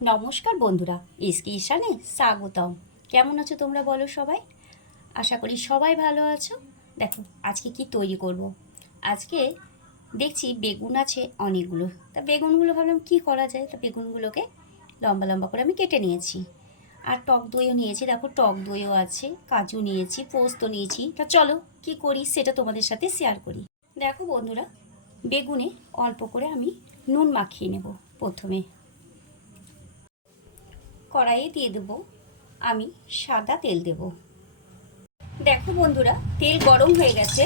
নমস্কার বন্ধুরা এসকে ঈশানে স্বাগতম। কেমন আছো তোমরা বলো সবাই? আশা করি সবাই ভালো আছো। দেখো, আজকে কি তৈরি করব। আজকে দেখছি বেগুন আছে অনেকগুলো। তা বেগুনগুলো ভাবলাম কি করা যায়? তা বেগুনগুলোকে লম্বা লম্বা করে আমি কেটে নিয়েছি। আর টক দইও নিয়েছি, দেখো টক দইও আছে, কাজু নিয়েছি, পোস্ত নিয়েছি। তা চলো, কি করি সেটা তোমাদের সাথে শেয়ার করি। দেখো বন্ধুরা, বেগুনে অল্প করে আমি নুন মাখিয়ে নেব প্রথমে। কড়াইয়ে দিয়ে দেবো। আমি সাদা তেল দেব। দেখো বন্ধুরা, তেল গরম হয়ে গেছে।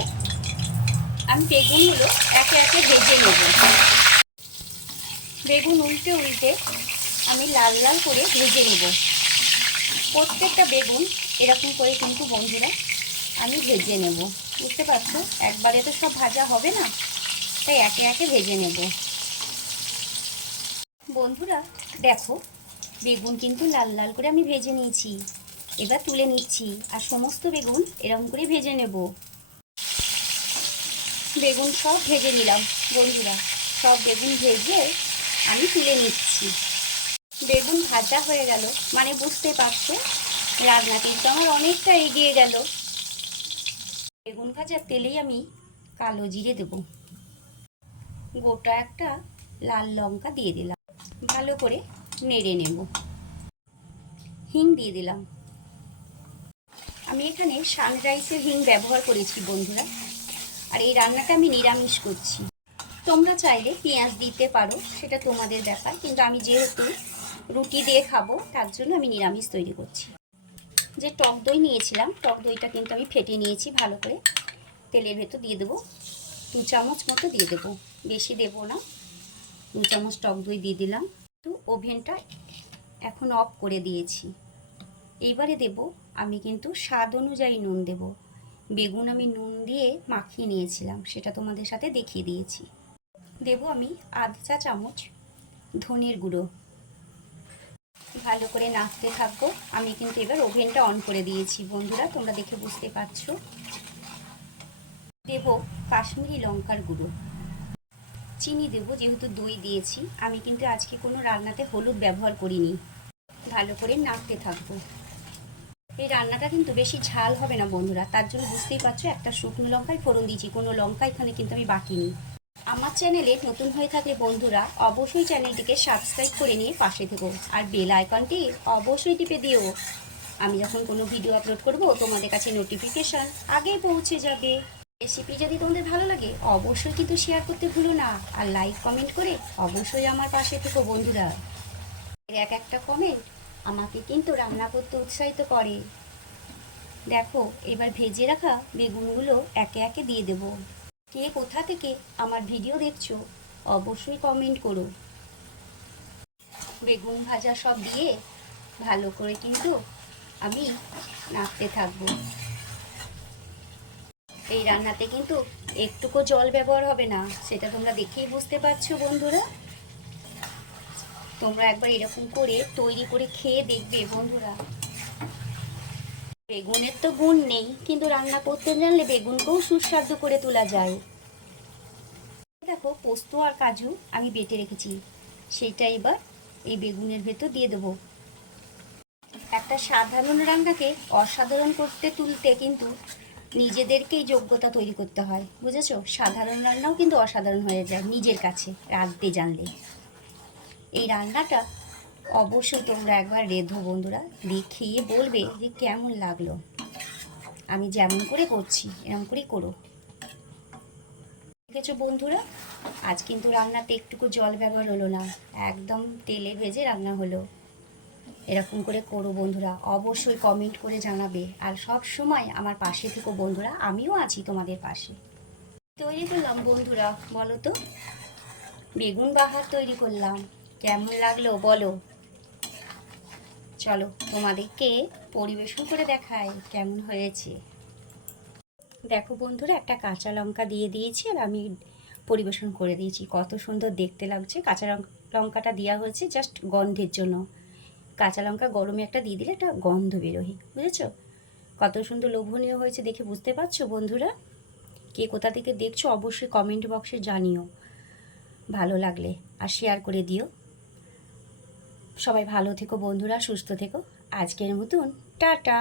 আমি বেগুনগুলো একে একে ভেজে নেব। বেগুন উল্টে উল্টে আমি লাল লাল করে ভেজে নেব। প্রত্যেকটা বেগুন এরকম করে কিন্তু বন্ধুরা আমি ভেজে নেব। বুঝতে পারছ? একবারে তো সব ভাজা হবে না? তাই একে একে ভেজে নেব। বন্ধুরা, দেখো বেগুন কিন্তু লাল লাল করে আমি ভেজে নিয়েছি। এবার তুলে নিচ্ছি আর সমস্ত বেগুন এরকম করে ভেজে নেব। বেগুন সব ভেজে নিলাম, বন্ধুরা। সব বেগুন ভেজে আমি তুলে নিচ্ছি। বেগুন ভাজা হয়ে গেল মানে বুঝতে পারছ? রান্না কিন্তু আমার অনেকটা এগিয়ে গেল। বেগুন ভাজার তেলেই আমি কালো জিরে দেব। গোটা একটা লাল লঙ্কা দিয়ে দিলাম। ভালো করে নেড়ে নেব। হিং দিয়ে দিলাম। আমি এখানে সানরাইসের হিং ব্যবহার করেছি, বন্ধুরা। আর এই রান্নাটা আমি নিরামিষ করছি। তোমরা চাইলে পেঁয়াজ দিতে পারো, সেটা তোমাদের ব্যাপার। কিন্তু আমি যেহেতু রুটি দিয়ে খাব, তার জন্য আমি নিরামিষ তৈরি করছি। যে টক দই নিয়েছিলাম, টক দইটা কিন্তু আমি ফেটে নিয়েছি ভালো করে। তেলের ভেতর দিয়ে দেবো। দু চামচ মতো দিয়ে দেবো। বেশি দেবো না। দু চামচ টক দই দিয়ে দিলাম। ওভেনটা এখন অফ করে দিয়েছি। এইবারে দেব, আমি কিন্তু স্বাদ অনুযায়ী নুন দেব। বেগুন আমি নুন দিয়ে মাখিয়ে নিয়েছিলাম, সেটা তোমাদের সাথে দেখিয়ে দিয়েছি। দেব আমি আধ চা চামচ ধনের গুঁড়ো। ভালো করে নাচতে থাকব আমি কিন্তু এবার ওভেনটা অন করে দিয়েছি। বন্ধুরা, তোমরা দেখে বুঝতে পারছ। দেব কাশ্মীরি লঙ্কার গুঁড়ো। চিনি দেবো, যেহেতু দই দিয়েছি। আমি কিন্তু আজকে কোনো রান্নাতে হলুদ ব্যবহার করিনি। ভালো করে নাড়তে থাকব। এই রান্নাটা কিন্তু বেশি ঝাল হবে না বন্ধুরা। তার জন্য বুঝতেই পারছ, একটা শুকনো লঙ্কায় ফোড়ন দিয়েছি। কোনো লঙ্কা এখানে কিন্তু আমি বাটিনি আমার চ্যানেলে নতুন হয়ে থাকলে বন্ধুরা, অবশ্যই চ্যানেলটিকে সাবস্ক্রাইব করে নিয়ে পাশে থেকো। আর বেল আইকনটি অবশ্যই টিপে দিও। আমি যখন কোনো ভিডিও আপলোড করব, তোমাদের কাছে নোটিফিকেশান আগেই পৌঁছে যাবে। রেসিপি যদি তোমাদের ভালো লাগে, অবশ্যই কিন্তু শেয়ার করতে ভুলো না। আর লাইক কমেন্ট করে অবশ্যই আমার পাশে থেকো বন্ধুরা। এক একটা কমেন্ট আমাকে কিন্তু রান্না করতে উৎসাহিত করে। দেখো, এবার ভেজে রাখা বেগুনগুলো একে একে দিয়ে দেব। কে কোথা থেকে আমার ভিডিও দেখছ, অবশ্যই কমেন্ট করো। বেগুন ভাজা সব দিয়ে ভালো করে কিন্তু আমি নাড়তে থাকব। এই রান্নাতে কিন্তু একটুকু জল ব্যবহার হবে না। সেটা তোমরা দেখেই বুঝতে পারছ বন্ধুরা। তোমরা একবার এরকম করে তৈরি করে খেয়ে দেখবে বন্ধুরা। বেগুনের তো গুণ নেই, কিন্তু রান্না করতে জানলে বেগুনকেও সুস্বাদু করে তোলা যায়। দেখো, পোস্ত আর কাজু আমি বেটে রেখেছি। সেইটা এবার এই বেগুনের ভেতর দিয়ে দেবো। একটা সাধারণ রান্নাকে অসাধারণ করতে, তুলতে কিন্তু নিজেদেরকেই যোগ্যতা তৈরি করতে হয়, বুঝেছ? সাধারণ রান্নাও কিন্তু অসাধারণ হয়ে যায় নিজের কাছে, রাঁধতে জানলে। এই রান্নাটা অবশ্যই তোমরা একবার রেধো বন্ধুরা দেখিয়ে বলবে যে কেমন লাগল। আমি যেমন করে করছি এরকম করেই করো। দেখেছ বন্ধুরা? আজ কিন্তু রান্নাতে একটুকু জল ব্যবহার হলো না, একদম তেলে ভেজে রান্না হলো। এরকম করে করো বন্ধুরা। অবশ্যই কমেন্ট করে জানাবে। আর সব সময় আমার পাশে থেকো বন্ধুরা। আমিও আছি তোমাদের পাশে। তৈরি করলাম বন্ধুরা বলো তো বেগুন বাহার তৈরি করলাম। কেমন লাগল বলো? চলো তোমাদেরকে পরিবেশন করে দেখায় কেমন হয়েছে। দেখো বন্ধুরা, একটা কাঁচা লঙ্কা দিয়ে দিয়েছি আর আমি পরিবেশন করে দিয়েছি। কত সুন্দর দেখতে লাগছে। কাঁচা লঙ্কাটা দেওয়া হয়েছে জাস্ট গন্ধের জন্য। কাঁচা লঙ্কা গরমে একটা দিয়ে দিলে একটা গন্ধ বেরোয়, বুঝেছ? কত সুন্দর লোভনীয় হয়েছে দেখে বুঝতে পারছ বন্ধুরা? কে কোথা থেকে দেখছ অবশ্যই কমেন্ট বক্সে জানিও। ভালো লাগলে আর শেয়ার করে দিও। সবাই ভালো থেকো বন্ধুরা, সুস্থ থেকো। আজকের মতন, টাটা।